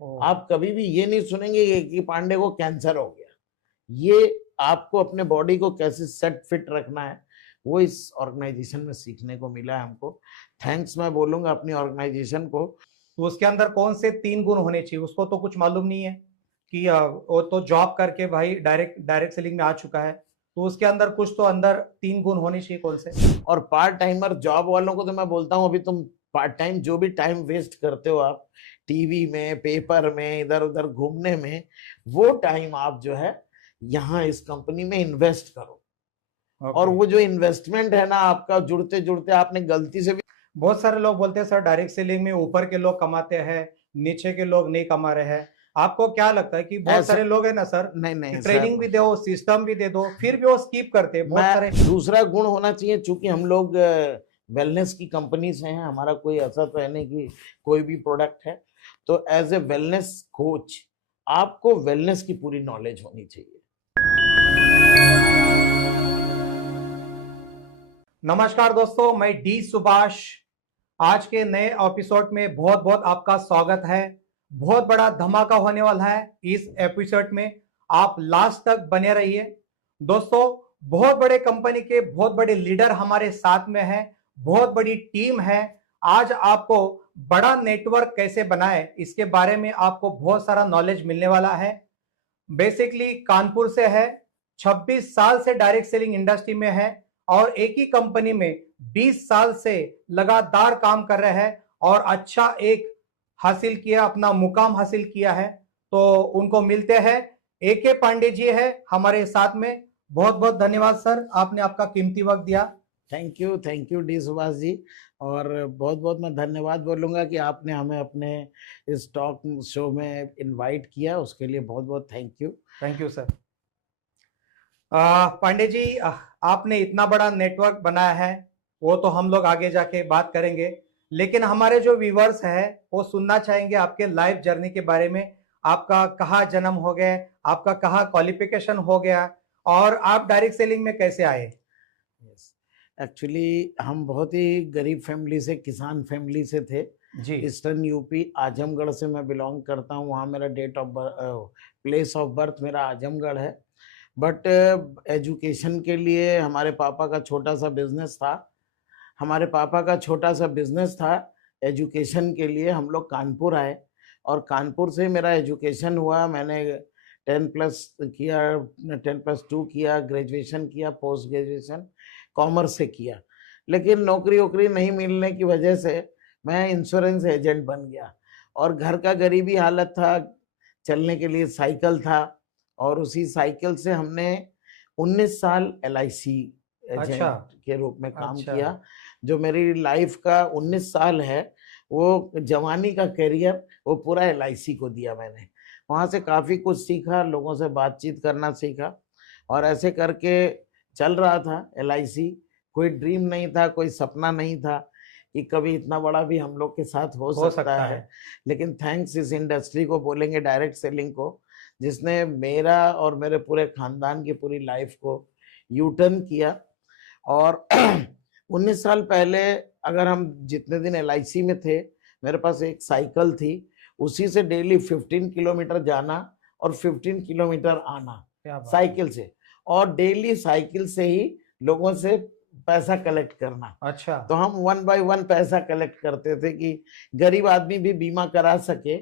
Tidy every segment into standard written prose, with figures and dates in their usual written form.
आप कभी भी ये नहीं सुनेंगे कि पांडे को कैंसर हो गया। ये आपको अपने बॉडी को कैसे सेट फिट रखना है, वो इस ऑर्गेनाइजेशन में सीखने को मिला है हमको। थैंक्स मैं बोलूंगा अपनी ऑर्गेनाइजेशन को। तो उसके अंदर कौन से 3 गुण होने चाहिए, उसको तो कुछ मालूम नहीं है कि वो तो जॉब करके भाई डायरेक्ट सेलिंग में आ चुका है, तो उसके अंदर कुछ तो अंदर 3 गुण होने चाहिए, कौन से? और पार्ट टाइमर जॉब वालों को तो मैं बोलता हूँ, अभी तुम पार्ट टाइम जो भी टाइम वेस्ट करते हो आप टीवी में, पेपर में, इधर उधर घूमने में, वो टाइम आप जो है यहाँ इस कंपनी में इन्वेस्ट करो। और वो जो इन्वेस्टमेंट है ना आपका, जुड़ते जुड़ते आपने गलती से भी, बहुत सारे लोग बोलते हैं सर डायरेक्ट सेलिंग में ऊपर के लोग कमाते हैं, नीचे के लोग नहीं कमा रहे हैं। आपको क्या लगता है कि बहुत सारे लोग हैं ना सर, नहीं ट्रेनिंग भी दो, सिस्टम भी दे दो, फिर भी वो स्किप करते हैं बहुत सारे। दूसरा गुण होना चाहिए, चूंकि हम लोग वेलनेस की कंपनी से हैं, हमारा कोई ऐसा तो है नहीं कि कोई भी प्रोडक्ट है, तो एज ए वेलनेस कोच आपको वेलनेस की पूरी नॉलेज होनी चाहिए। नमस्कार दोस्तों, मैं डी सुभाष। आज के नए एपिसोड में बहुत बहुत आपका स्वागत है। बहुत बड़ा धमाका होने वाला है इस एपिसोड में, आप लास्ट तक बने रहिए। दोस्तों, बहुत बड़े कंपनी के बहुत बड़े लीडर हमारे साथ में हैं, बहुत बड़ी टीम है। आज आपको बड़ा नेटवर्क कैसे बनाए इसके बारे में आपको बहुत सारा नॉलेज मिलने वाला है। बेसिकली कानपुर से है, 26 साल से डायरेक्ट सेलिंग इंडस्ट्री में है और एक ही कंपनी में 20 साल से लगातार काम कर रहे हैं और अच्छा एक हासिल किया, अपना मुकाम हासिल किया है। तो उनको मिलते हैं। AK पांडे जी है हमारे साथ में। बहुत बहुत धन्यवाद सर, आपने आपका कीमती वक्त दिया। Thank U D Subhash ji. और बहुत बहुत मैं धन्यवाद बोलूंगा कि आपने हमें अपने इस टॉक शो में इनवाइट किया, उसके लिए बहुत बहुत thank you sir. Pandey ji, आपने इतना बड़ा नेटवर्क बनाया है, वो तो हम लोग आगे जाके बात करेंगे, लेकिन हमारे जो व्यूवर्स है वो सुनना चाहेंगे आपके लाइफ जर्नी के बारे में। आपका कहाँ जन्म हो गया, आपका कहाँ क्वालिफिकेशन हो गया और आप डायरेक्ट सेलिंग में कैसे आए? एक्चुअली हम बहुत ही गरीब फैमिली से, किसान फैमिली से थे जी। ईस्टर्न यूपी, आजमगढ़ से मैं बिलोंग करता हूँ। वहाँ मेरा date of place of birth मेरा आजमगढ़ है। बट एजुकेशन के लिए हमारे पापा का छोटा सा बिजनेस था, एजुकेशन के लिए हम लोग कानपुर आए और कानपुर से मेरा एजुकेशन हुआ। मैंने 10+2 किया, ग्रेजुएशन किया, पोस्ट ग्रेजुएशन कॉमर्स से किया। लेकिन नौकरी वोकरी नहीं मिलने की वजह से मैं इंश्योरेंस एजेंट बन गया और घर का गरीबी हालत था, चलने के लिए साइकिल था और उसी साइकिल से हमने 19 साल LIC एजेंट के रूप में काम किया। जो मेरी लाइफ का 19 साल है, वो जवानी का करियर वो पूरा LIC को दिया मैंने। वहाँ से काफ़ी कुछ सीखा, लोगों से बातचीत करना सीखा और ऐसे करके चल रहा था LIC। कोई ड्रीम नहीं था, कोई सपना नहीं था कि कभी इतना बड़ा भी हम लोग के साथ हो सकता है। लेकिन थैंक्स इस इंडस्ट्री को बोलेंगे, डायरेक्ट सेलिंग को, जिसने मेरा और मेरे पूरे खानदान की पूरी लाइफ को U-टर्न किया। और 19 साल पहले अगर हम जितने दिन LIC में थे, मेरे पास एक साइकिल थी, उसी से डेली 15 किलोमीटर जाना और 15 किलोमीटर आना साइकिल से, और डेली साइकिल से ही लोगों से पैसा कलेक्ट करना। अच्छा। तो हम 1 बाय 1 पैसा कलेक्ट करते थे कि गरीब आदमी भी बीमा करा सके,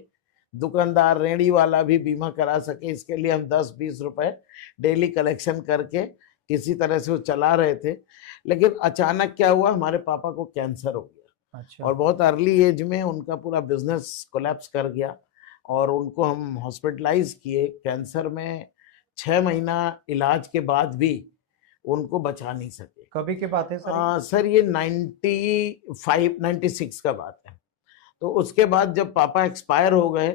दुकानदार रेहड़ी वाला भी बीमा करा सके। इसके लिए हम 10-20 रुपए डेली कलेक्शन करके किसी तरह से वो चला रहे थे। लेकिन अचानक क्या हुआ, हमारे पापा को कैंसर हो गया। अच्छा। और बहुत अर्ली एज में उनका पूरा बिजनेस कोलैप्स कर गया और उनको हम हॉस्पिटलाइज किए। कैंसर में 6 महीना इलाज के बाद भी उनको बचा नहीं सके। कभी की बात है सर? सर ये 96 का बात है। तो उसके बाद जब पापा एक्सपायर हो गए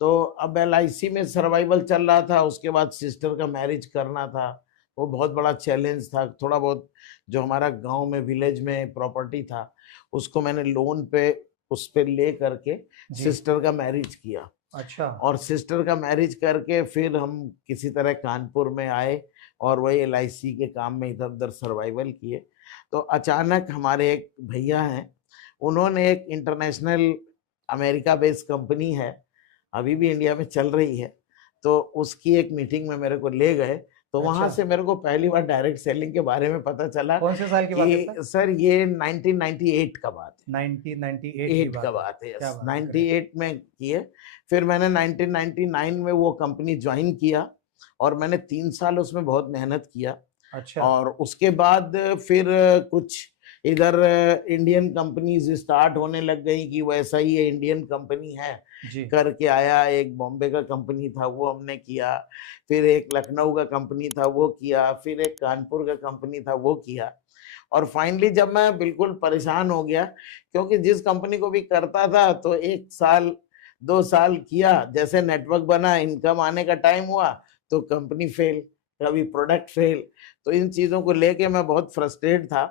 तो अब LIC में सर्वाइवल चल रहा था। उसके बाद सिस्टर का मैरिज करना था, वो बहुत बड़ा चैलेंज था। थोड़ा बहुत जो हमारा गांव में विलेज में प्रॉपर्टी था उसको मैंने लोन पे उस पे ले करके सिस्टर का मैरिज किया। अच्छा। और सिस्टर का मैरिज करके फिर हम किसी तरह कानपुर में आए और वही LIC के काम में इधर उधर सर्वाइवल किए। तो अचानक हमारे एक भैया हैं, उन्होंने एक इंटरनेशनल अमेरिका बेस्ड कंपनी है अभी भी इंडिया में चल रही है। तो उसकी एक मीटिंग में मेरे को ले गए, तो वहां अच्छा। से मेरे को पहली बार डायरेक्ट सेलिंग के बारे में पता चला कौन से साल की बात है कि सर? सर ये 1998 का बात है। 1998 की 8 का बात है। बात है, क्या यस, बात है, ग्रेट। 98 में किए। फिर मैंने 1999 में वो कंपनी ज्वाइन किया और मैंने 3 साल उसमें बहुत मेहनत किया। अच्छा। और उसके बाद फिर कुछ इधर इंडियन कंपनीज स्टार्ट होने लग गई कि वैसा ही ये इंडियन कंपनी है जी। करके आया। एक बॉम्बे का कंपनी था वो हमने किया, फिर एक लखनऊ का कंपनी था वो किया, फिर एक कानपुर का कंपनी था वो किया। और फाइनली जब मैं बिल्कुल परेशान हो गया, क्योंकि जिस कंपनी को भी करता था तो 1 साल 2 साल किया, जैसे नेटवर्क बना, इनकम आने का टाइम हुआ तो कंपनी फेल, कभी प्रोडक्ट फेल। तो इन चीजों को लेके मैं बहुत फ्रस्ट्रेट था।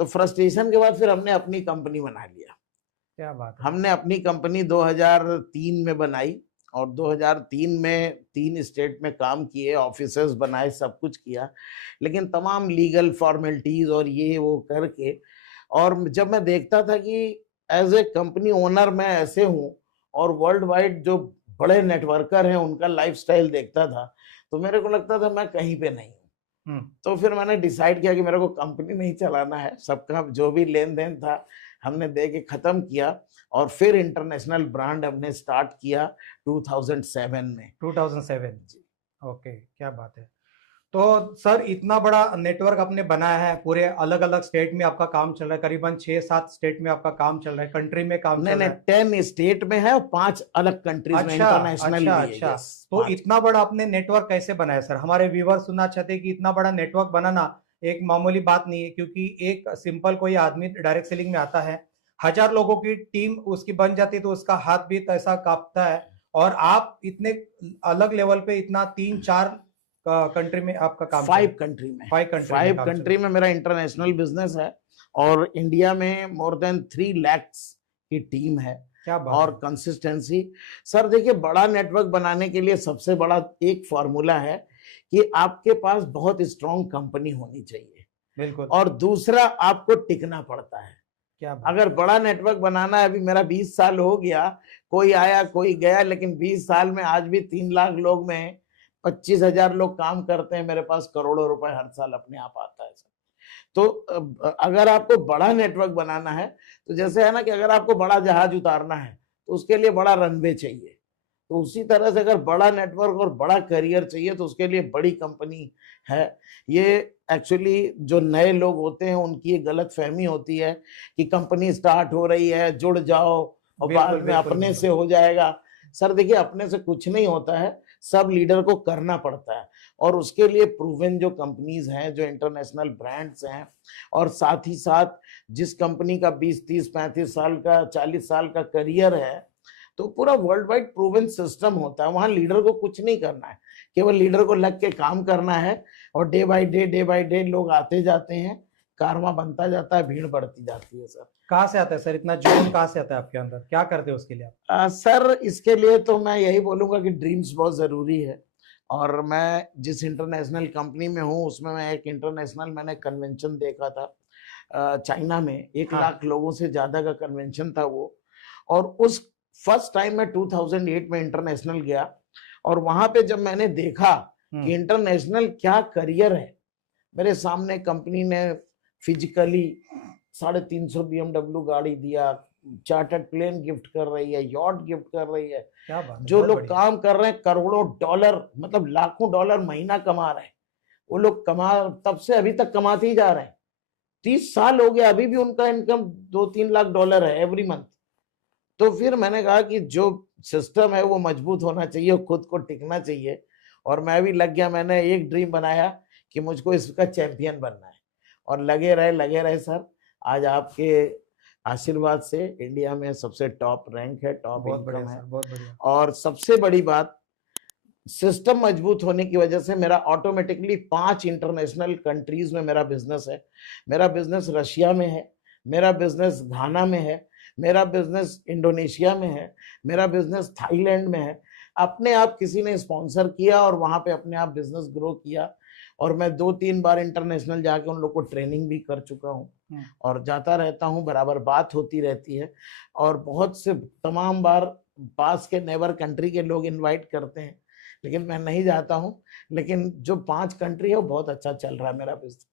तो फ्रस्ट्रेशन के बाद फिर हमने अपनी कंपनी बना लिया। क्या बात है। हमने अपनी कंपनी 2003 में बनाई और 2003 में 3 स्टेट में काम किए, ऑफिसेस बनाए, सब कुछ किया, लेकिन तमाम लीगल फॉर्मेलिटीज और ये वो करके। और जब मैं देखता था कि एज ए कंपनी ओनर मैं ऐसे हूँ और वर्ल्ड वाइड जो बड़े नेटवर्कर हैं उनका लाइफस्टाइल देखता था, तो मेरे को लगता था मैं कहीं पे नहीं हूँ। तो फिर मैंने डिसाइड किया कि मेरे को कंपनी नहीं चलाना है, सबका जो भी लेन देन था हमने दे के खत्म किया। और फिर इंटरनेशनल ब्रांड हमने स्टार्ट किया 2007 में। 2007। ओके, क्या बात है। तो सर इतना बड़ा नेटवर्क आपने बनाया है, पूरे अलग अलग स्टेट में आपका काम चल रहा है, करीबन 6-7 स्टेट में आपका काम चल रहा है, कंट्री में काम नहीं चल नहीं, रहा है। 10 स्टेट में है और 5 अलग कंट्रीज में अच्छा इंटरनेशनल अच्छा भी है। अच्छा। यस, तो 5। इतना बड़ा आपने नेटवर्क कैसे बनाया सर? हमारे व्यूवर सुनना चाहते हैं कि इतना बड़ा नेटवर्क बनाना एक मामूली बात नहीं है, क्योंकि एक सिंपल कोई आदमी डायरेक्ट सेलिंग में आता है, 1000 लोगों की टीम उसकी बन जाती है तो उसका हाथ भी ऐसा कांपता है। और आप इतने अलग लेवल पे इतना 3-4 कंट्री में आपका काम चल रहा 5 है। कंट्री में, 5 कंट्री में 5 काम चल कंट्री रहा में मेरा इंटरनेशनल बिजनेस है। और इंडिया में मोर देन 3 lakhs की टीम है। है। क्या बात और है। कंसिस्टेंसी, सर देखिए, बड़ा नेटवर्क बनाने के लिए सबसे बड़ा एक फॉर्मूला है कि आपके पास बहुत स्ट्रांग कंपनी होनी चाहिए, बिल्कुल। और दूसरा आपको टिकना पड़ता है। क्या बात अगर है। बड़ा नेटवर्क बनाना है, अभी मेरा 20 साल हो गया, कोई आया कोई गया, लेकिन 20 साल में आज भी 3 लाख लोग में 25,000 लोग काम करते हैं, मेरे पास करोड़ों रुपए हर साल अपने आप आता है सर। तो अगर आपको बड़ा नेटवर्क बनाना है, तो जैसे है ना कि अगर आपको बड़ा जहाज उतारना है तो उसके लिए बड़ा रनवे चाहिए, तो उसी तरह से अगर बड़ा नेटवर्क और बड़ा करियर चाहिए तो उसके लिए बड़ी कंपनी है। ये एक्चुअली जो नए लोग होते हैं उनकी एक गलत फहमी होती है कि कंपनी स्टार्ट हो रही है, जुड़ जाओ और बिल्कुल बाद में बिल्कुल अपने से बिल्कुल। हो जाएगा। सर देखिए, अपने से कुछ नहीं होता है, सब लीडर को करना पड़ता है। और उसके लिए प्रूवन जो कंपनीज हैं, जो इंटरनेशनल ब्रांड्स हैं, और साथ ही साथ जिस कंपनी का 20 30 35 साल का 40 साल का करियर है, तो पूरा वर्ल्ड वाइड प्रूवन सिस्टम होता है। वहां लीडर को कुछ नहीं करना है, केवल लीडर को लग के काम करना है। और डे बाय डे लोग आते जाते हैं, कारवां बनता जाता है, भीड़ बढ़ती जाती है सर। कहाँ से आता है सर इतना जुनून? कहाँ से आता है आपके अंदर? क्या करते हो उसके लिए आप? सर इसके लिए तो मैं यही बोलूंगा कि ड्रीम्स बहुत जरूरी है। और मैं जिस इंटरनेशनल कंपनी में हूँ उसमें मैं एक इंटरनेशनल मैंने कन्वेंशन देखा था चाइना में। 1 हाँ। लाख लोगों से ज्यादा का कन्वेंशन था वो। और उस फर्स्ट टाइम मैं 2008 में इंटरनेशनल गया, और वहां पे जब मैंने देखा कि इंटरनेशनल क्या करियर है, मेरे सामने कंपनी ने फिजिकली 350 BMW गाड़ी दिया, चार्टर्ड प्लेन गिफ्ट कर रही है, यॉट गिफ्ट कर रही है। क्या बात है, जो बहुत लोग बढ़िया। काम कर रहे हैं, करोड़ों डॉलर, मतलब लाखों डॉलर महीना कमा रहे हैं, वो लोग तब से अभी तक कमाते ही जा रहे हैं। 30 साल हो गया, अभी भी उनका इनकम 2-3 लाख डॉलर है एवरी मंथ। तो फिर मैंने कहा कि जो सिस्टम है वो मजबूत होना चाहिए, खुद को टिकना चाहिए। और मैं भी लग गया, मैंने एक ड्रीम बनाया कि मुझको इसका चैंपियन बनना है। और लगे रहे सर। आज आपके आशीर्वाद से इंडिया में सबसे टॉप रैंक है, टॉप बहुत बढ़िया इनकम है। सर, बहुत बढ़िया। और सबसे बड़ी बात, सिस्टम मजबूत होने की वजह से मेरा ऑटोमेटिकली 5 इंटरनेशनल कंट्रीज में मेरा बिजनेस है। मेरा बिजनेस रशिया में है, मेरा बिजनेस घाना में है, मेरा बिजनेस इंडोनेशिया में है, मेरा बिजनेस थाईलैंड में है। अपने आप किसी ने स्पॉन्सर किया और वहां पे अपने आप बिजनेस ग्रो किया। और मैं 2-3 बार इंटरनेशनल जाके उन लोग को ट्रेनिंग भी कर चुका हूँ और जाता रहता हूँ, बराबर बात होती रहती है। और बहुत से तमाम बार पास के नेबर कंट्री के लोग इनवाइट करते हैं, लेकिन मैं नहीं जाता हूँ। लेकिन जो 5 कंट्री है वो बहुत अच्छा चल रहा है मेरा बिजनेस।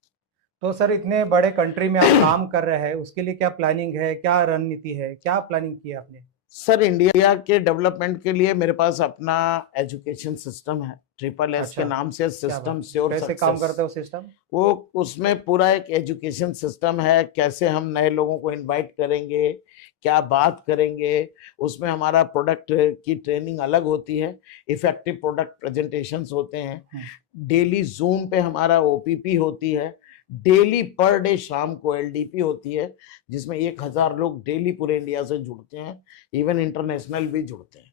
तो सर इतने बड़े कंट्री में आप काम कर रहे हैं, उसके लिए क्या प्लानिंग है, क्या रणनीति है, क्या प्लानिंग की है आपने? सर इंडिया के डेवलपमेंट के लिए मेरे पास अपना एजुकेशन सिस्टम है, ट्रिपल एस के अच्छा, नाम से, क्या बात सिस्टम है। श्योर कैसे काम सक्सेस। करते हो सिस्टम? वो उसमें पूरा एक एजुकेशन सिस्टम है, कैसे हम नए लोगों को इनवाइट करेंगे, क्या बात करेंगे। उसमें हमारा प्रोडक्ट की ट्रेनिंग अलग होती है, इफेक्टिव प्रोडक्ट प्रेजेंटेशंस होते हैं, डेली जूम पे हमारा ओपीपी होती है, डेली पर डे शाम को एलडीपी होती है, जिसमें 1000 लोग डेली पूरे इंडिया से जुड़ते हैं, इवन इंटरनेशनल भी जुड़ते हैं।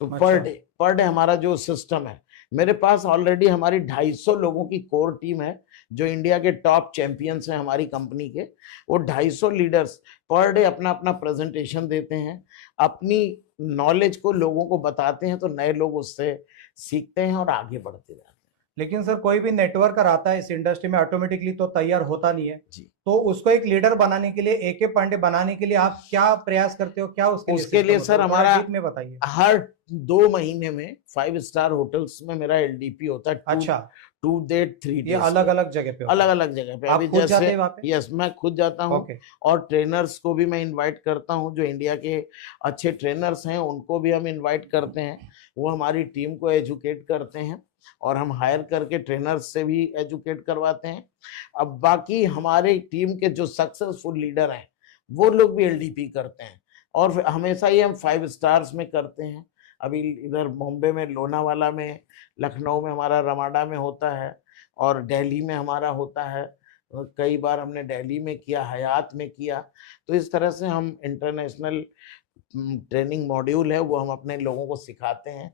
तो अच्छा। पर डे हमारा जो सिस्टम है, मेरे पास ऑलरेडी हमारी 250 लोगों की कोर टीम है जो इंडिया के टॉप चैंपियंस हैं हमारी कंपनी के। वो 250 लीडर्स पर डे अपना अपना प्रेजेंटेशन देते हैं, अपनी नॉलेज को लोगों को बताते हैं, तो नए लोग उससे सीखते हैं और आगे बढ़ते जाते हैं। लेकिन सर कोई भी नेटवर्कर आता है इस इंडस्ट्री में ऑटोमेटिकली तो तैयार होता नहीं है जी। तो उसको एक लीडर बनाने के लिए, एके पांडे बनाने के लिए आप क्या प्रयास करते हो, क्या उसके उसके लिए system सर होता है? थोड़ा हमारा deep में बताइए। हर 2 महीने में 5 स्टार होटल्स में मेरा एलडीपी होता है। अच्छा, 2 डे 3 ये डेज अलग अलग जगह पे होता अलग है। अलग जगह पे। आप अभी खुद जाते जैसे हैं वहाँ पे? यस, मैं खुद जाता हूँ। ओके। और ट्रेनर्स को भी मैं इनवाइट करता हूँ, जो इंडिया के अच्छे ट्रेनर्स हैं उनको भी हम इनवाइट करते हैं, वो हमारी टीम को एजुकेट करते हैं, और हम हायर करके ट्रेनर्स से भी एजुकेट करवाते हैं। अब बाकी हमारे टीम के जो सक्सेसफुल लीडर हैं वो लोग भी एलडीपी करते हैं, और हमेशा ही हम 5 स्टार्स में करते हैं। अभी इधर मुंबई में लोनावाला में, लखनऊ में हमारा रमाडा में होता है, और दिल्ली में हमारा होता है। कई बार हमने दिल्ली में किया, हयात में किया। तो इस तरह से हम इंटरनेशनल ट्रेनिंग मॉड्यूल है वो हम अपने लोगों को सिखाते हैं,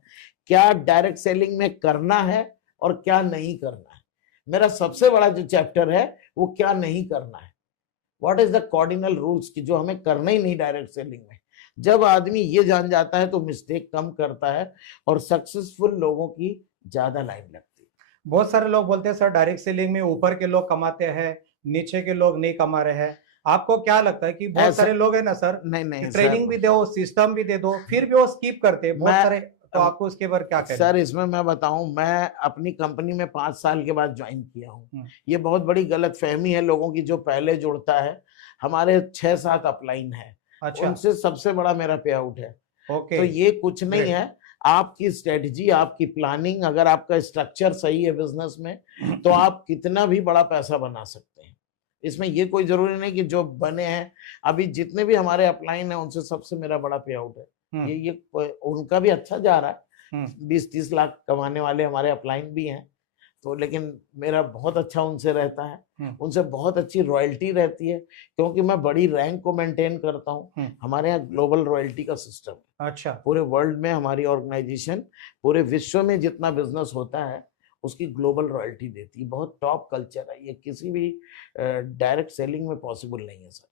क्या डायरेक्ट सेलिंग में करना है और क्या नहीं करना है। मेरा सबसे बड़ा जो चैप्टर है वो क्या नहीं करना है, what is the cardinal rules, की जो हमें करना ही नहीं डायरेक्ट सेलिंग में। जब आदमी ये जान जाता है तो मिस्टेक कम करता है, और सक्सेसफुल लोगों की ज्यादा लाइन लगती है। बहुत सारे लोग बोलते हैं सर डायरेक्ट सेलिंग में ऊपर के लोग कमाते हैं, नीचे के लोग नहीं कमा रहे हैं। आपको क्या लगता है कि बहुत ऐसा सारे लोग है ना सर, नहीं ट्रेनिंग भी सर, दो, सिस्टम भी दे दो, फिर भी वो स्किप करते हैं बहुत सारे, तो मैं आपको उसके बारे क्या कहना है? सर इसमें मैं बताऊं, मैं अपनी कंपनी में 5 साल के बाद ज्वाइन किया हूं। ये बहुत बड़ी गलत फहमी है लोगों की, जो पहले जुड़ता है। हमारे 6-7 अपलाइन है, अच्छा। उनसे सबसे बड़ा मेरा पे आउट है। ओके। तो ये कुछ नहीं Great. है, आपकी स्ट्रेटजी, आपकी प्लानिंग, अगर आपका स्ट्रक्चर सही है बिजनेस में, तो आप कितना भी बड़ा पैसा बना सकते हैं। इसमें ये कोई जरूरी नहीं कि जो बने हैं, अभी जितने भी हमारे अपलाइन है उनसे सबसे मेरा बड़ा पे आउट है। ये उनका भी अच्छा जा रहा है, 20-30 लाख कमाने वाले हमारे अपलाइन भी हैं। तो लेकिन मेरा बहुत अच्छा उनसे रहता है, उनसे बहुत अच्छी रॉयल्टी रहती है, क्योंकि मैं बड़ी रैंक को मेंटेन करता हूँ। हमारे यहाँ ग्लोबल रॉयल्टी का सिस्टम है। अच्छा। पूरे वर्ल्ड में हमारी ऑर्गेनाइजेशन, पूरे विश्व में जितना बिजनेस होता है उसकी ग्लोबल रॉयल्टी देती है। बहुत टॉप कल्चर है ये, किसी भी डायरेक्ट सेलिंग में पॉसिबल नहीं है सर।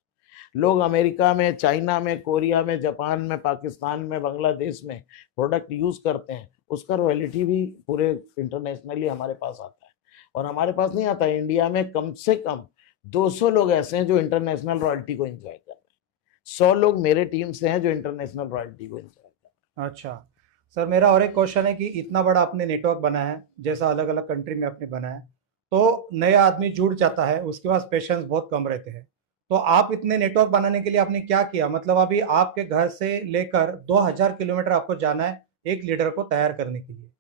लोग अमेरिका में, चाइना में, कोरिया में, जापान में, पाकिस्तान में, बांग्लादेश में प्रोडक्ट यूज करते हैं, उसका रॉयल्टी भी पूरे इंटरनेशनली हमारे पास आता है, और हमारे पास नहीं आता है। इंडिया में कम से कम 200 लोग ऐसे हैं जो इंटरनेशनल रॉयल्टी को एंजॉय कर रहे हैं। 100 लोग मेरे टीम से हैं जो इंटरनेशनल रॉयल्टी को एंजॉय कर रहे हैं। अच्छा सर, मेरा और एक क्वेश्चन है कि इतना बड़ा आपने नेटवर्क बनाया है, जैसा अलग अलग कंट्री में आपने बनाया है, तो नया आदमी जुड़ जाता है, उसके पास पेशेंस बहुत कम रहते हैं। तो आप इतने नेटवर्क बनाने के लिए आपने क्या किया? मतलब अभी आपके घर से लेकर 2000 किलोमीटर आपको जाना है एक लीडर को तैयार करने के लिए,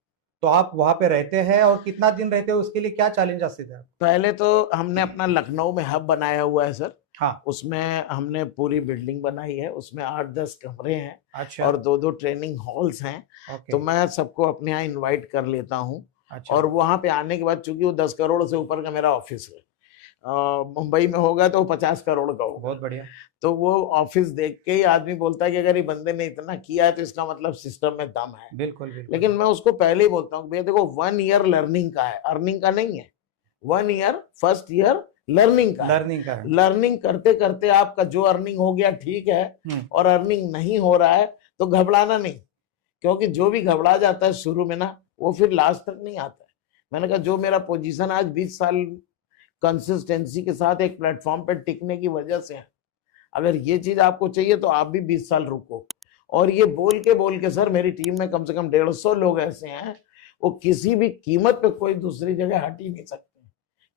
तो आप वहां पे रहते हैं और कितना दिन रहते हैं, उसके लिए क्या चैलेंजेस थे? पहले तो हमने अपना लखनऊ में हब बनाया हुआ है सर। हाँ। उसमें हमने पूरी बिल्डिंग बनाई है, उसमें 8-10 कमरे हैं, अच्छा। और 2-2 ट्रेनिंग हॉल्स हैं। ओके। तो मैं सबको अपने यहाँ इनवाइट कर लेता हूँ, अच्छा। और वहां पे आने के बाद, चूंकि वो 10 करोड़ से ऊपर का मेरा ऑफिस है, मुंबई में होगा तो 50 करोड़ का होगा। बहुत बढ़िया। तो वो ऑफिस देख के ही आदमी बोलता है कि अगर ये बंदे ने इतना किया है तो इसका मतलब सिस्टम में दम है। बिल्कुल बिल्कुल। लेकिन मैं उसको पहले ही बोलता हूँ, भैया देखो 1 ईयर लर्निंग का है, अर्निंग का नहीं है। 1 ईयर, फर्स्ट ईयर लर्निंग का लर्निंग का है। लर्निंग करते करते आपका जो अर्निंग हो गया ठीक है, और अर्निंग नहीं हो रहा है तो घबराना नहीं, क्योंकि जो भी घबरा जाता है शुरू में ना, वो फिर लास्ट तक नहीं आता है। मैंने कहा जो मेरा पोजीशन आज 20 साल कंसिस्टेंसी के साथ एक प्लेटफॉर्म पर टिकने की वजह से है। अगर ये चीज आपको चाहिए तो आप भी 20 साल रुको, और ये बोल के सर मेरी टीम में कम से कम 150 लोग ऐसे हैं, वो किसी भी कीमत पे कोई दूसरी जगह हट ही नहीं सकते,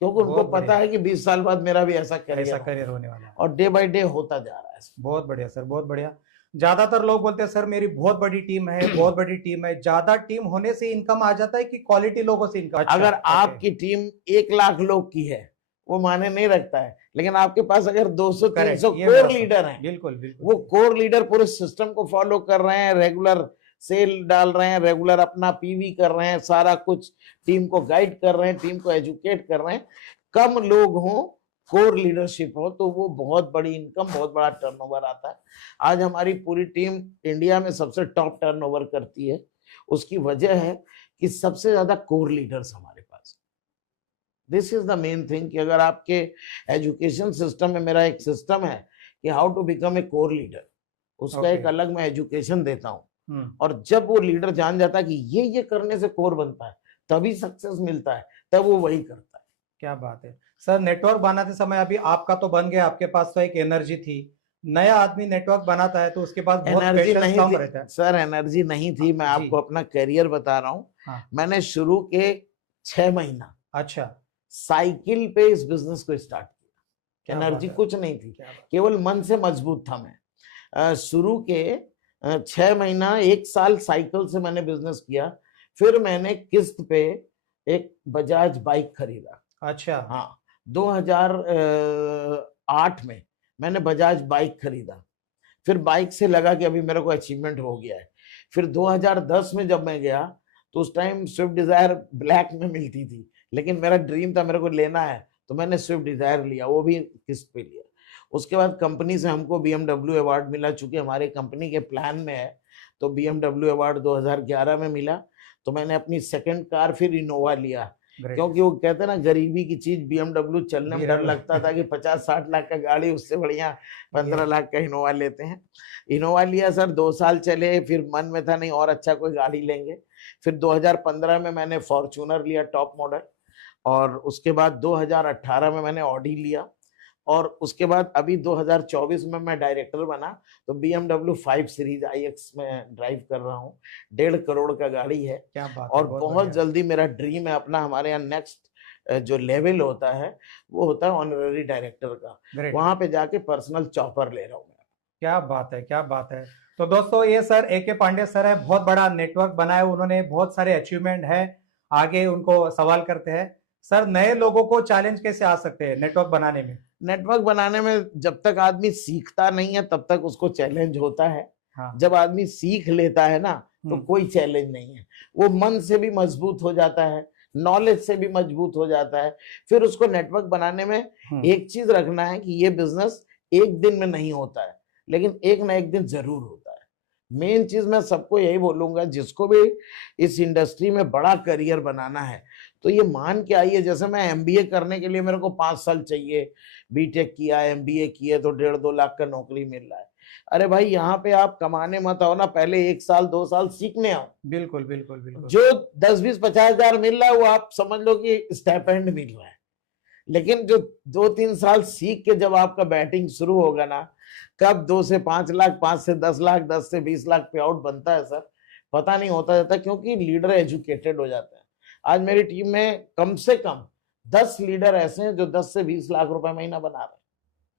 क्योंकि उनको बहुत पता बढ़िया। है कि 20 साल बाद मेरा भी ऐसा ऐसा करियर करियर होने वाला है। और डे बाय डे होता जा रहा है। बहुत बढ़िया सर, बहुत बढ़िया। ज्यादातर लोग बोलते हैं सर मेरी बहुत बड़ी टीम है, बहुत बड़ी टीम है। ज्यादा टीम होने से इनकम आ जाता है कि क्वालिटी लोगों से इनकम? अगर आपकी टीम 1 लाख लोग की है वो माने नहीं रखता है, लेकिन आपके पास अगर 200-300 कोर लीडर हैं, बिल्कुल बिल्कुल, वो कोर लीडर पूरे सिस्टम को फॉलो कर रहे हैं, रेगुलर सेल डाल रहे हैं, रेगुलर अपना पीवी कर रहे हैं, सारा कुछ टीम को गाइड कर रहे हैं, टीम को एजुकेट कर रहे हैं, कम लोग हों, कोर लीडरशिप हो, तो वो बहुत बड़ी इनकम, बहुत बड़ा टर्नओवर आता है। आज हमारी पूरी टीम इंडिया में सबसे टॉप टर्नओवर करती है। उसकी वजह है कि सबसे ज्यादा कोर लीडर्स हमारे पास। This is the main thing कि अगर आपके एजुकेशन सिस्टम में, मेरा एक सिस्टम है कि how to become a core leader, उसका एक अलग मैं एजुकेशन देता हूँ। और जब वो लीडर जान जाता है कि ये करने से कोर बनता है, तभी सक्सेस मिलता है, तब वो वही करता है। क्या बात है सर। नेटवर्क बनाते समय अभी आपका तो बन गया, आपके पास तो एक एनर्जी थी। नया आदमी नेटवर्क बनाता है तो उसके पास बहुत एनर्जी पेशेंस नहीं कम थी रहता है। सर, एनर्जी नहीं थी। मैं जी। आपको अपना करियर बता रहा हूँ। हाँ। मैंने शुरू के 6 महीना अच्छा, साइकिल पे इस बिजनेस को स्टार्ट किया। क्या एनर्जी बात है। कुछ नहीं थी, क्या बात। केवल मन से मजबूत था मैं। शुरू के 6 महीना 1 साल साइकिल से मैंने बिजनेस किया। फिर मैंने किस्त पे एक बजाज बाइक खरीदा। अच्छा, हाँ, 2008 में मैंने बजाज बाइक खरीदा। फिर बाइक से लगा कि अभी मेरे को अचीवमेंट हो गया है। फिर 2010 में जब मैं गया तो उस टाइम स्विफ्ट डिजायर ब्लैक में मिलती थी, लेकिन मेरा ड्रीम था मेरे को लेना है, तो मैंने स्विफ्ट डिजायर लिया, वो भी किस्त पे लिया। उसके बाद कंपनी से हमको BMW अवार्ड मिला, चूंकि हमारे कंपनी के प्लान में है, तो BMW अवार्ड 2011 में मिला। तो मैंने अपनी सेकंड कार फिर इनोवा लिया, क्योंकि वो कहते हैं ना गरीबी की चीज BMW, चलने में डर लगता था कि 50-60 लाख का गाड़ी, उससे बढ़िया 15 लाख का इनोवा लेते हैं। इनोवा लिया सर, 2 साल चले, फिर मन में था नहीं और अच्छा कोई गाड़ी लेंगे। फिर 2015 में मैंने फॉर्च्यूनर लिया टॉप मॉडल, और उसके बाद 2018 में मैंने ऑडी लिया, और उसके बाद अभी 2024 में मैं डायरेक्टर बना, तो BMW 5 सीरीज iX में ड्राइव कर रहा हूँ। 1.5 करोड़ का गाड़ी है। क्या बात है, और बहुत जल्दी मेरा ड्रीम है अपना, हमारे यहाँ नेक्स्ट जो लेवल होता है वो होता है ऑनररी डायरेक्टर का, वहां पे जाके पर्सनल चॉपर ले रहा हूँ। क्या बात है, क्या बात है। तो दोस्तों ये सर AK पांडे सर है, बहुत बड़ा नेटवर्क बनाया उन्होंने, बहुत सारे अचीवमेंट है। आगे उनको सवाल करते हैं सर, नए लोगों को चैलेंज कैसे आ सकते हैं नेटवर्क बनाने में? नेटवर्क बनाने में जब तक आदमी सीखता नहीं है तब तक उसको चैलेंज होता है। हाँ। जब आदमी सीख लेता है ना तो कोई चैलेंज नहीं है। वो मन से भी मजबूत हो जाता है, नॉलेज से भी मजबूत हो जाता है। फिर उसको नेटवर्क बनाने में एक चीज रखना है कि ये बिजनेस एक दिन में नहीं होता है, लेकिन एक ना एक दिन जरूर होता है। मेन चीज मैं सबको यही बोलूंगा, जिसको भी इस इंडस्ट्री में बड़ा करियर बनाना है तो ये मान के आइए। जैसे मैं MBA करने के लिए मेरे को 5 साल चाहिए, B.Tech किया, MBA किए तो 1.5-2 लाख का नौकरी मिल रहा है। अरे भाई यहाँ पे आप कमाने मत आओ ना, पहले 1 साल 2 साल सीखने आओ। बिल्कुल बिल्कुल बिल्कुल। जो 10-20-50 हजार मिल रहा है वो आप समझ लो कि स्टाइपेंड मिल रहा है, लेकिन जो 2-3 साल सीख के जब आपका बैटिंग शुरू होगा ना, कब 2 से 5 लाख, 5 से 10 लाख, 10 से 20 लाख पे आउट बनता है सर, पता नहीं होता जाता, क्योंकि लीडर एजुकेटेड हो जाता है। आज मेरी टीम में कम से कम 10 लीडर ऐसे हैं जो 10 से 20 लाख रुपए महीना बना रहे हैं।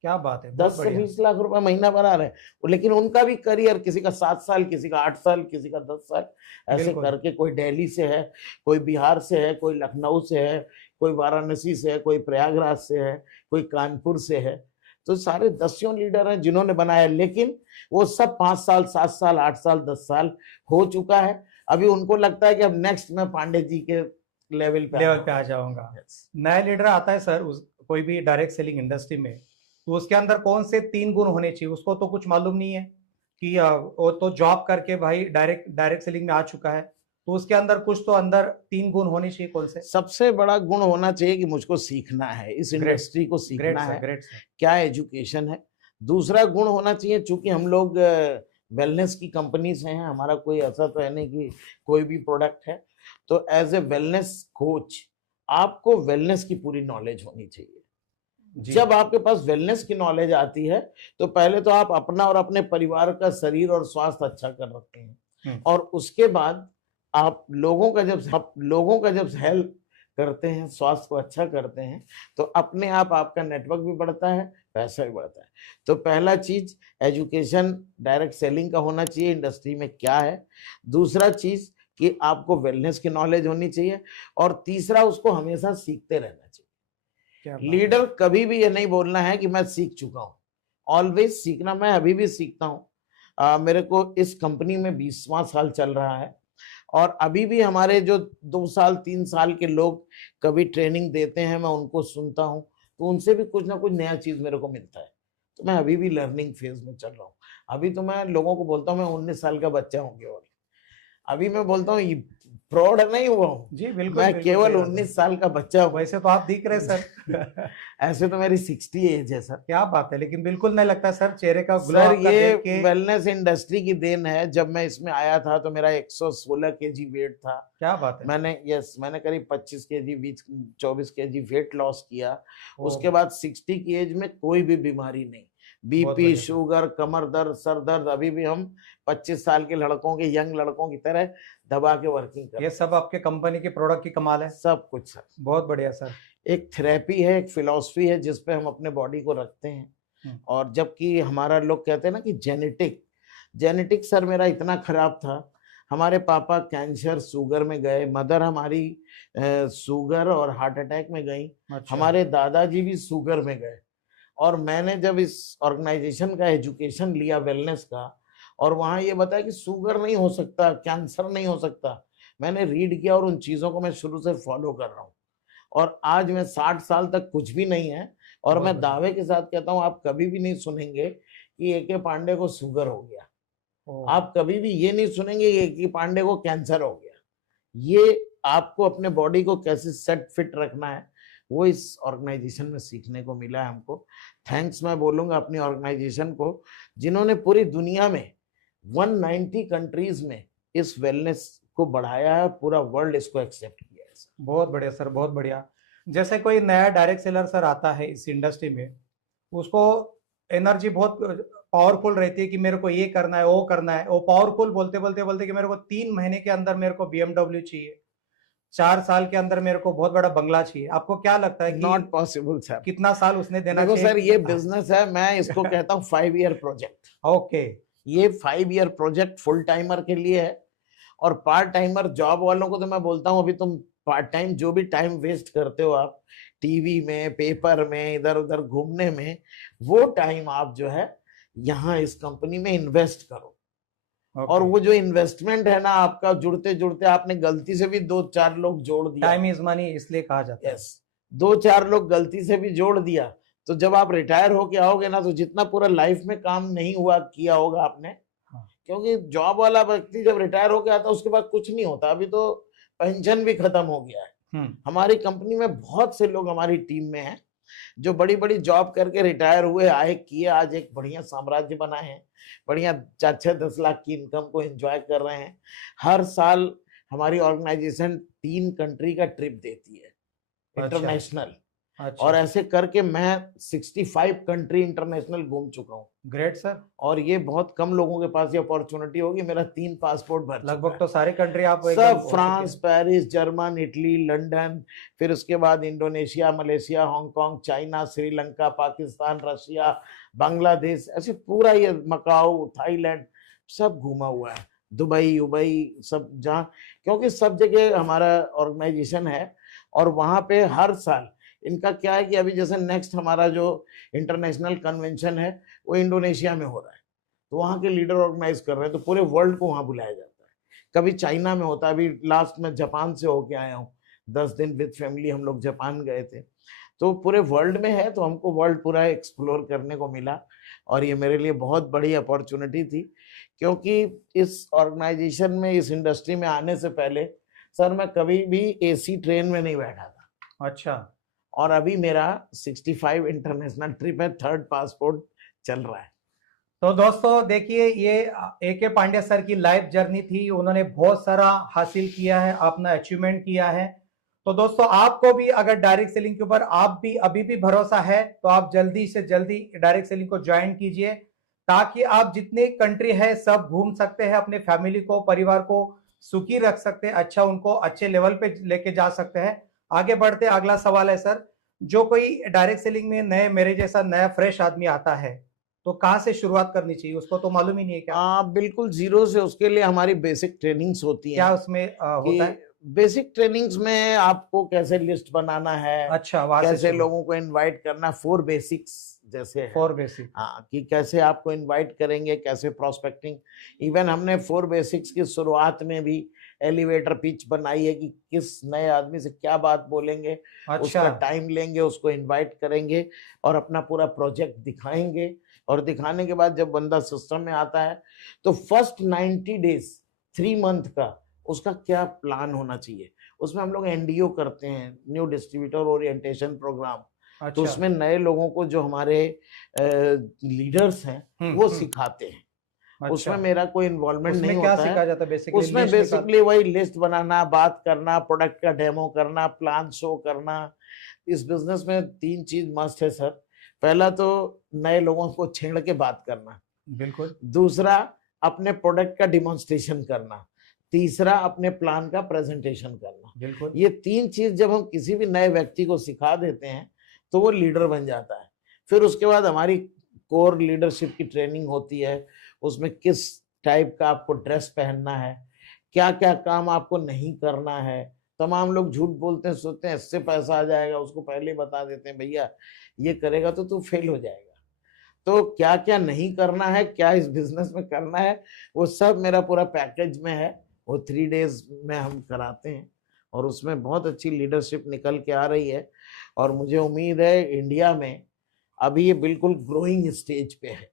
क्या बात है, 10 से 20 लाख रुपए महीना बना रहे हैं, लेकिन उनका भी करियर, किसी का 7 साल, किसी का 8 साल, किसी का 10 साल, ऐसे करके कोई दिल्ली से है, कोई बिहार से है, कोई लखनऊ से है, कोई वाराणसी से है, कोई प्रयागराज से है, कोई कानपुर से है। तो सारे 10 लीडर हैं जिन्होंने बनाया, लेकिन वो सब 5 साल, 7 साल, 8 साल, 10 साल हो चुका है। अभी उनको लगता है कि अब नेक्स्ट मैं पांडे जी के लेवल पे आ जाऊंगा। नया लीडर आता है सर कोई भी डायरेक्ट सेलिंग इंडस्ट्री में, तो उसके अंदर कौन से 3 गुण होने चाहिए? उसको तो कुछ मालूम नहीं है कि वो तो जॉब करके भाई डायरेक्ट सेलिंग में आ चुका है, तो उसके अंदर कुछ तो अंदर 3 गुण होने चाहिए। कौन से? सबसे बड़ा गुण होना चाहिए कि मुझको सीखना है, इस इंडस्ट्री को सीखना है, क्या एजुकेशन है। दूसरा गुण होना चाहिए, चूंकि हम लोग वेलनेस की कंपनीज हैं, हमारा कोई ऐसा तो है नहीं कि कोई भी प्रोडक्ट है, तो एज ए वेलनेस कोच आपको वेलनेस की पूरी नॉलेज होनी चाहिए। जी। जब आपके पास वेलनेस की नॉलेज आती है तो पहले तो आप अपना और अपने परिवार का शरीर और स्वास्थ्य अच्छा कर रखते हैं, और उसके बाद आप लोगों का जब हेल्प करते हैं, स्वास्थ्य को अच्छा करते हैं, तो अपने आप आपका नेटवर्क भी बढ़ता है, पैसा भी बढ़ता है। तो पहला चीज एजुकेशन डायरेक्ट सेलिंग का होना चाहिए, इंडस्ट्री में क्या है। दूसरा चीज कि आपको वेलनेस की नॉलेज होनी चाहिए, और तीसरा उसको हमेशा सीखते रहना चाहिए। लीडर कभी भी ये नहीं बोलना है कि मैं सीख चुका हूं, ऑलवेज सीखना। मैं अभी भी सीखता हूं। मेरे को इस कंपनी में 20वां साल चल रहा है, और अभी भी हमारे जो 2 साल 3 साल के लोग कभी ट्रेनिंग देते हैं, मैं उनको सुनता हूं, तो उनसे भी कुछ ना कुछ नया चीज मेरे को मिलता है। तो मैं अभी भी लर्निंग फेज में चल रहा हूँ। अभी तो मैं लोगों को बोलता हूँ मैं 19 साल का बच्चा हूँ केवल। अभी मैं बोलता हूँ प्रौढ़ नहीं हुआ हूँ जी बिल्कुल, मैं बिल्कुल केवल सही बात है। 19 साल का बच्चा हूँ। वैसे तो आप दिख रहे सर। ऐसे तो मेरी 60 एज है सर। क्या बात है, लेकिन बिल्कुल नहीं लगता सर, चेहरे का ग्लो सर आपका ये देख के। वेलनेस इंडस्ट्री की देन है। जब मैं इसमें आया था तो मेरा 116 केजी वेट था। क्या बात है। मैंने करीब 25 केजी 24 केजी वेट लॉस किया। ओ, उसके बाद 60 की एज में कोई भी बीमारी नहीं, बहुत बीपी, बढ़िया सर। शुगर, कमर दर्द, सर दर्द, अभी भी हम 25 साल के लड़कों के, यंग लड़कों की तरह दबा के वर्किंग कर ये रहे सब आपके कंपनी के प्रोडक्ट की कमाल है। हैं। सब कुछ सर, बहुत बढ़िया सर। एक थेरेपी है, एक फिलॉसफी है जिस पे हम अपने बॉडी को रखते हैं। और जबकि हमारा लोग कहते हैं ना कि जेनेटिक सर मेरा इतना खराब था। हमारे पापा कैंसर, शुगर में गए, मदर हमारी शुगर और हार्ट अटैक में गई। अच्छा। हमारे दादाजी भी शुगर में गए। और मैंने जब इस ऑर्गेनाइजेशन का एजुकेशन लिया वेलनेस का, और वहां ये बताया कि शुगर नहीं हो सकता, कैंसर नहीं हो सकता, मैंने रीड किया और उन चीजों को मैं शुरू से फॉलो कर रहा हूँ। और आज मैं 60 साल तक कुछ भी नहीं है, और बहुत मैं बढ़िया। दावे के साथ कहता हूँ आप कभी भी नहीं सुनेंगे कि ए के पांडे को शुगर हो गया। ओह, आप कभी भी ये नहीं सुनेंगे कि ए के पांडे को कैंसर हो गया। ये आपको अपने बॉडी को कैसे सेट फिट रखना है, वो इस ऑर्गेनाइजेशन में सीखने को मिला है हमको। थैंक्स मैं बोलूंगा अपनी ऑर्गेनाइजेशन को, जिन्होंने पूरी दुनिया में 190 कंट्रीज में इस वेलनेस को बढ़ाया है। पूरा वर्ल्ड इसको एक्सेप्ट किया है सर। बहुत बढ़िया सर, बहुत बढ़िया। जैसे कोई नया डायरेक्ट सेलर सर आता है इस इंडस्ट्री में, उसको एनर्जी बहुत पावरफुल रहती है कि मेरे को ये करना है, वो करना है। वो पावरफुल बोलते बोलते बोलते कि मेरे को 3 महीने के अंदर मेरे को BMW चाहिए, 4 साल के अंदर मेरे को बहुत बड़ा बंगला चाहिए। आपको क्या लगता है कि नॉट पॉसिबल सर। कितना साल उसने देना देखो चाहिए? सर, ये बिजनेस है, मैं इसको कहता हूँ 5 ईयर प्रोजेक्ट। ओके। ये 5 ईयर प्रोजेक्ट फुल टाइमर के लिए है, और पार्ट टाइमर जॉब वालों को तो मैं बोलता हूँ अभी तुम पार्ट टाइम जो भी टाइम वेस्ट करते हो आप टीवी में, पेपर में, इधर उधर घूमने में, वो टाइम आप जो है यहाँ इस कंपनी में इन्वेस्ट करो। और वो जो इन्वेस्टमेंट है ना आपका, जुड़ते जुड़ते आपने गलती से भी 2-4 लोग जोड़ दिया, टाइम इज मनी इसलिए कहा जाता है। यस, 2-4 लोग गलती से भी जोड़ दिया, तो जब आप रिटायर होके आओगे ना, तो जितना पूरा लाइफ में काम नहीं हुआ किया होगा आपने, क्योंकि जॉब वाला व्यक्ति जब रिटायर होके आता है उसके बाद कुछ नहीं होता। अभी तो पेंशन भी खत्म हो गया है। हमारी कंपनी में बहुत से लोग हमारी टीम में हैं जो बड़ी बड़ी जॉब करके रिटायर हुए, आए, किए, आज एक बढ़िया साम्राज्य बनाए हैं, बढ़िया 4-6-10 लाख की इनकम को एंजॉय कर रहे हैं। हर साल हमारी ऑर्गेनाइजेशन 3 कंट्री का ट्रिप देती है, इंटरनेशनल। अच्छा। और ऐसे करके मैं 65 कंट्री इंटरनेशनल घूम चुका हूँ। Great sir. और ये बहुत कम लोगों के पास ये अपॉर्चुनिटी होगी। मेरा 3 पासपोर्ट भर चुका लगभग है। तो सारे कंट्री आप एकदम सब, पहुंच चुके फ्रांस, हैं। पेरिस, जर्मन, इटली, लंदन, फिर उसके बाद Indonesia, Malaysia, Hong Kong, China, Sri Lanka, Pakistan, Russia, Bangladesh, ऐसे पूरा ये मकाऊ, थाईलैंड, सब घूमा हुआ है। दुबई उबई सब, जहाँ, क्योंकि सब जगह हमारा ऑर्गेनाइजेशन है। और वहां पे हर साल इनका क्या है कि अभी जैसे नेक्स्ट हमारा जो इंटरनेशनल कन्वेंशन है वो इंडोनेशिया में हो रहा है, तो वहाँ के लीडर ऑर्गेनाइज कर रहे हैं, तो पूरे वर्ल्ड को वहाँ बुलाया जाता है। कभी चाइना में होता है, अभी लास्ट में जापान से होके आया हूँ, 10 दिन विद फैमिली हम लोग जापान गए थे। तो पूरे वर्ल्ड में है, तो हमको वर्ल्ड पूरा एक्सप्लोर करने को मिला, और ये मेरे लिए बहुत बड़ी अपॉर्चुनिटी थी। क्योंकि इस ऑर्गेनाइजेशन में, इस इंडस्ट्री में आने से पहले सर मैं कभी भी AC ट्रेन में नहीं बैठा था। अच्छा। और अभी मेरा 65 इंटरनेशनल ट्रिप है, 3rd पासपोर्ट चल रहा है। तो दोस्तों देखिए, ये AK पांड्या सर की लाइफ जर्नी थी। उन्होंने बहुत सारा हासिल किया है, अपना अचीवमेंट किया है। तो दोस्तों आपको भी अगर डायरेक्ट सेलिंग के ऊपर आप भी अभी भी भरोसा है तो आप जल्दी से जल्दी डायरेक्ट सेलिंग को ज्वाइन कीजिए, ताकि आप जितने कंट्री है सब घूम सकते हैं, अपने फैमिली को, परिवार को सुखी रख सकते हैं, अच्छा उनको अच्छे लेवल पे लेके जा सकते हैं। आगे बढ़ते अगला सवाल है सर, जो कोई डायरेक्ट सेलिंग में नए मेरे जैसा नया फ्रेश आदमी आता है तो कहाँ से शुरुआत करनी चाहिए, उसको तो मालूम ही नहीं है क्या? बिल्कुल जीरो से। उसके लिए हमारी बेसिक ट्रेनिंग्स होती क्या हैं उसमें होता है? बेसिक ट्रेनिंग्स में आपको कैसे लिस्ट बनाना है, अच्छा, वहां से कैसे शुरू। लोगों को इनवाइट करना, 4 बेसिक्स जैसे है। 4 बेसिक। हाँ, कि कैसे आपको इनवाइट करेंगे, कैसे प्रोस्पेक्टिंग। इवन हमने 4 बेसिक्स की शुरुआत में भी एलिवेटर पिच बनाई है कि किस नए आदमी से क्या बात बोलेंगे, अच्छा, उसका टाइम लेंगे, उसको इनवाइट करेंगे और अपना पूरा प्रोजेक्ट दिखाएंगे। और दिखाने के बाद जब बंदा सिस्टम में आता है तो फर्स्ट 90 डेज 3 मंथ का उसका क्या प्लान होना चाहिए। उसमें हम लोग एनडीओ करते हैं, न्यू डिस्ट्रीब्यूटर ओरिएंटेशन प्रोग्राम। तो अच्छा, उसमें नए लोगों को जो हमारे लीडर्स हैं वो सिखाते हैं। अच्छा। उसमें मेरा कोई इन्वॉल्वमेंट नहीं उसमें क्या होता सिखाया है। जाता है बेसिकली? उसमें बेसिकली वही लिस्ट बनाना, बात करना, प्रोडक्ट का डेमो करना, प्लान शो करना। इस बिजनेस में 3 चीज मस्ट है सर। पहला तो नए लोगों को छेड़ के बात करना, बिल्कुल। दूसरा अपने प्रोडक्ट का डिमॉन्स्ट्रेशन करना, तीसरा अपने प्लान का प्रेजेंटेशन करना। बिल्कुल। ये 3 चीज जब हम किसी भी नए व्यक्ति को सिखा देते हैं तो वो लीडर बन जाता है। फिर उसके बाद हमारी कोर लीडरशिप की ट्रेनिंग होती है। उसमें किस टाइप का आपको ड्रेस पहनना है, क्या क्या काम आपको नहीं करना है। तमाम लोग झूठ बोलते हैं, सोचते हैं इससे पैसा आ जाएगा, उसको पहले बता देते हैं भैया ये करेगा तो तू फेल हो जाएगा। तो क्या क्या नहीं करना है, क्या इस बिजनेस में करना है, वो सब मेरा पूरा पैकेज में है। वो 3 डेज में हम कराते हैं और उसमें बहुत अच्छी लीडरशिप निकल के आ रही है। और मुझे उम्मीद है इंडिया में अभी ये बिल्कुल ग्रोइंग स्टेज पे है।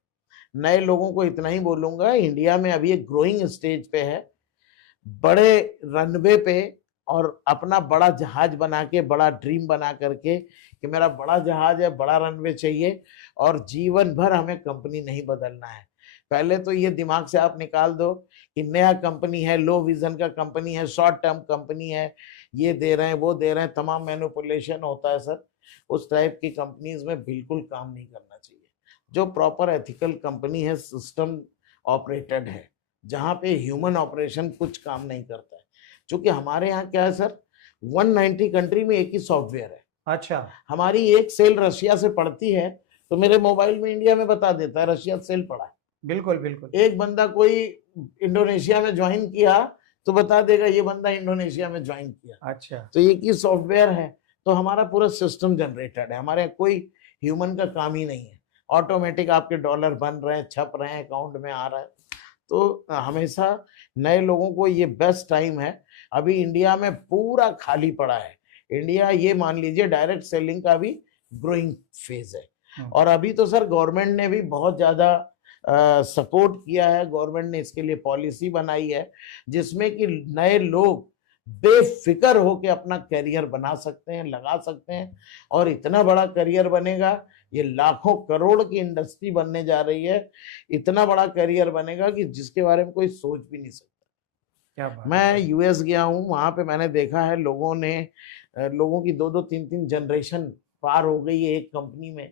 नए लोगों को इतना ही बोलूंगा, इंडिया में अभी एक ग्रोइंग स्टेज पे है, बड़े रनवे पे, और अपना बड़ा जहाज बना के, बड़ा ड्रीम बना करके कि मेरा बड़ा जहाज है, बड़ा रनवे चाहिए और जीवन भर हमें कंपनी नहीं बदलना है। पहले तो ये दिमाग से आप निकाल दो कि नया कंपनी है, लो विजन का कंपनी है, शॉर्ट टर्म कंपनी है, ये दे रहे हैं वो दे रहे हैं, तमाम मैनिपुलेशन होता है सर। उस टाइप की कंपनीज में बिल्कुल काम नहीं करना चाहिए। जो प्रॉपर एथिकल कंपनी है, सिस्टम ऑपरेटेड है, जहाँ पे ह्यूमन ऑपरेशन कुछ काम नहीं करता है। क्योंकि हमारे यहाँ क्या है सर, 190 कंट्री में एक ही सॉफ्टवेयर है। अच्छा, हमारी एक सेल रशिया से पड़ती है तो मेरे मोबाइल में इंडिया में बता देता है रशिया सेल पड़ा है। बिल्कुल बिल्कुल। एक बंदा कोई इंडोनेशिया में ज्वाइन किया तो बता देगा ये बंदा इंडोनेशिया में ज्वाइन किया। अच्छा, तो एक ही सॉफ्टवेयर है। तो हमारा पूरा सिस्टम जनरेटेड है, हमारे यहाँ कोई ह्यूमन का काम ही नहीं है। ऑटोमेटिक आपके डॉलर बन रहे हैं, छप रहे हैं, अकाउंट में आ रहा है। तो हमेशा नए लोगों को ये बेस्ट टाइम है। अभी इंडिया में पूरा खाली पड़ा है। इंडिया ये मान लीजिए डायरेक्ट सेलिंग का भी ग्रोइंग फेज है। और अभी तो सर गवर्नमेंट ने भी बहुत ज्यादा सपोर्ट किया है। गवर्नमेंट ने इसके लिए पॉलिसी बनाई है जिसमें कि नए लोग बेफिक्र होकर अपना करियर बना सकते हैं, लगा सकते हैं। और इतना बड़ा करियर बनेगा, ये लाखों करोड़ की इंडस्ट्री बनने जा रही है। इतना बड़ा करियर बनेगा कि जिसके बारे में कोई सोच भी नहीं सकता। क्या बात है। मैं यूएस गया हूँ, वहां पे मैंने देखा है लोगों की 2-2 3-3 जनरेशन पार हो गई है एक कंपनी में।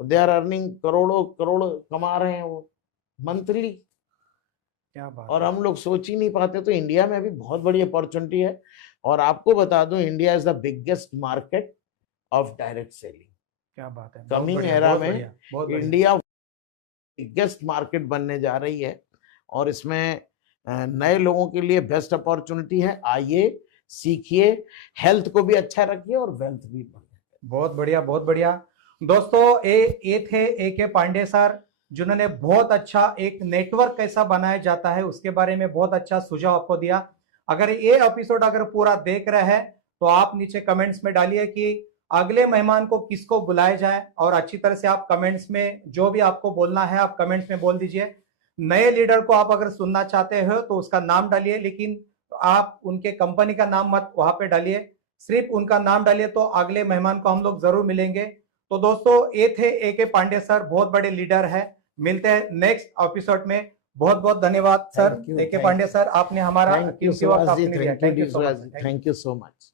दे आर अर्निंग करोड़ों करोड़ कमा रहे हैं वो मंथली। क्या बात और है। हम लोग सोच ही नहीं पाते। तो इंडिया में भी बहुत बड़ी अपॉर्चुनिटी है। और आपको बता दूं, India is the biggest market of direct selling. क्या बात है। कमिंग एरा में इंडिया इंडिया बिगेस्ट मार्केट बनने जा रही है। और इसमें नए लोगों के लिए बेस्ट अपॉर्चुनिटी है। आइए, सीखिए, हेल्थ को भी अच्छा रखिए और वेल्थ भी बढ़े। बहुत बढ़िया, बहुत बढ़िया। दोस्तों ये थे AK पांडे सर, जिन्होंने बहुत अच्छा एक नेटवर्क कैसा बनाया जाता है उसके बारे में बहुत अच्छा सुझाव आपको दिया। अगर ये एपिसोड अगर पूरा देख रहे हैं तो आप नीचे कमेंट्स में डालिए कि अगले मेहमान को किसको बुलाया जाए, और अच्छी तरह से आप कमेंट्स में जो भी आपको बोलना है आप कमेंट्स में बोल दीजिए। नए लीडर को आप अगर सुनना चाहते हो तो उसका नाम डालिए, लेकिन आप उनके कंपनी का नाम मत वहां पे डालिए, सिर्फ उनका नाम डालिए, तो अगले मेहमान को हम लोग जरूर मिलेंगे। तो दोस्तों ये थे AK पांडे सर, बहुत बड़े लीडर है। मिलते हैं नेक्स्ट एपिसोड में। बहुत बहुत धन्यवाद सर। AK पांडे सर, आपने हमारा thank you so much. Thank you so much. Thank you so much.